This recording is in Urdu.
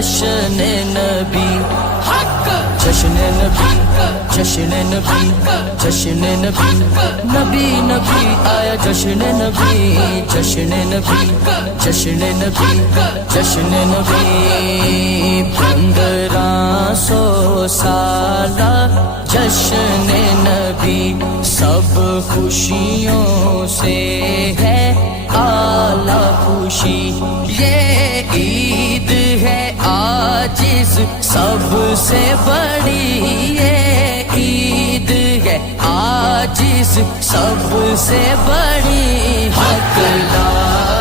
جشن نبی جشن نبی جشن نبی جشن نبی نبی نبی آیا جشن نبی جشن نبی جشن نبی جشن نبی 1500 سالہ جشن نبی سب خوشیوں سے ہے اعلیٰ خوشی یہ عید ہے عاجز سب سے بڑی یہ عید ہے عاجز سب سے بڑی حق لا